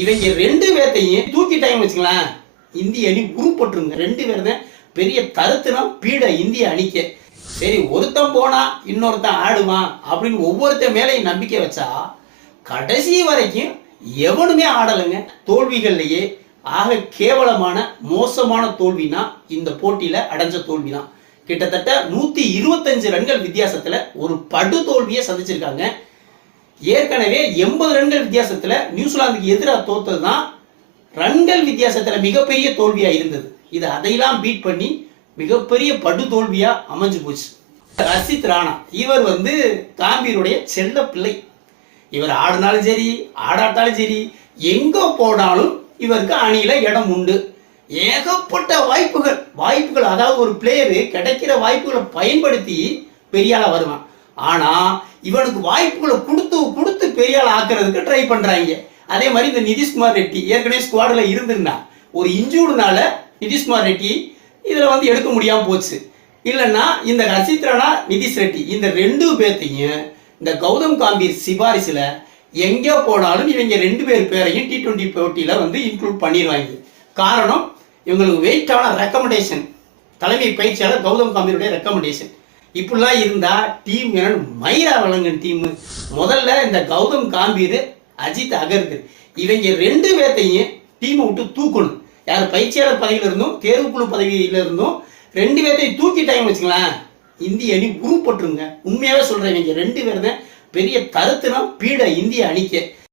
இவங்க ரெண்டு பேர்த்தையும் தூக்கிட்டாங்க வச்சுக்கலாம், இந்திய அணி உருப்பட்டுருங்க. ரெண்டு பேர் தான் பெரிய தருத்துனா பீட இந்திய அணிக்க. சரி, ஒருத்தன் போனா இன்னொருத்தன் ஆடுவான் அப்படின்னு ஒவ்வொருத்தன் மேலையும் நம்பிக்கை வச்சா கடைசி வரைக்கும் எவனுமே ஆடலைங்க. தோல்விகள்லயே ஆக கேவலமான மோசமான தோல்வினா இந்த போட்டியில அடைஞ்ச தோல்விதான். கிட்டத்தட்ட 125 ரன்கள் வித்தியாசத்துல ஒரு படு தோல்வியை சந்திச்சிருக்காங்க. ஏற்கனவே 80 ரன்கள் வித்தியாசத்துல நியூசிலாந்துக்கு எதிராக தோத்ததுதான் ரன்கள் வித்தியாசத்துல மிகப்பெரிய தோல்வியா இருந்தது. இது அதையெல்லாம் பீட் பண்ணி மிகப்பெரிய படு தோல்வியா அமைஞ்சு போச்சு. ரசித் ராணா இவர் காம்பீருடைய செல்ல பிள்ளை. இவர் ஆடினாலும் சரி ஆடாட்டாலும் சரி எங்க போனாலும் இவருக்கு அணியில இடம் உண்டு. ஏகப்பட்ட வாய்ப்புகள் அதாவது ஒரு பிளேயரு கிடைக்கிற வாய்ப்புகளை பயன்படுத்தி பெரிய ஆளா வருவான். ஆனா இவனுக்கு வாய்ப்புகளை கொடுத்து கொடுத்து பெரிய ஆள் ஆக்குறதுக்கு ட்ரை பண்றாங்க. அதே மாதிரி இந்த நிதிஷ்குமார் ரெட்டி ஏற்கனவே ஸ்குவாட்ல இருந்திருந்தா ஒரு இன்ஜூர்னால நிதிஷ்குமார் ரெட்டி இதுல எடுக்க முடியாம போச்சு. இல்லைன்னா இந்த ரசித் ராணா நிதிஷ் ரெட்டி இந்த ரெண்டு பேர்த்தையும் இந்த கௌதம் காம்பீர் சிபாரிசுல எங்க போனாலும் இவங்க ரெண்டு பேர் பேரையும் T20 போட்டியில இன்க்ளூட் பண்ணிடுவாங்க. காரணம், இவங்களுக்கு வெயிட்டான ரெக்கமெண்டேஷன், தலைமை பயிற்சியாளர் கௌதம் காம்பீருடைய ரெக்கமெண்டேஷன். இப்படிலாம் இருந்தா டீம் மயிரா வழங்கும் டீம். முதல்ல இந்த கௌதம் காம்பீர், அஜித் அகர்கர் இவங்க ரெண்டு பேர்த்தையும் டீமை விட்டு தூக்கணும். யார் பயிற்சியாளர் பதவியில இருந்தும் தேர்வுக்குழு பதவியில இருந்தும் ரெண்டு பேர்த்தையும் தூக்கிட்டாங்க வச்சுக்கலாம், இந்திய அணி உருப்பட்டுருங்க. உண்மையாவே சொல்றேன், இவங்க ரெண்டு பேர் தான் பெரிய தருத்துனா பீட இந்திய அணிக்க.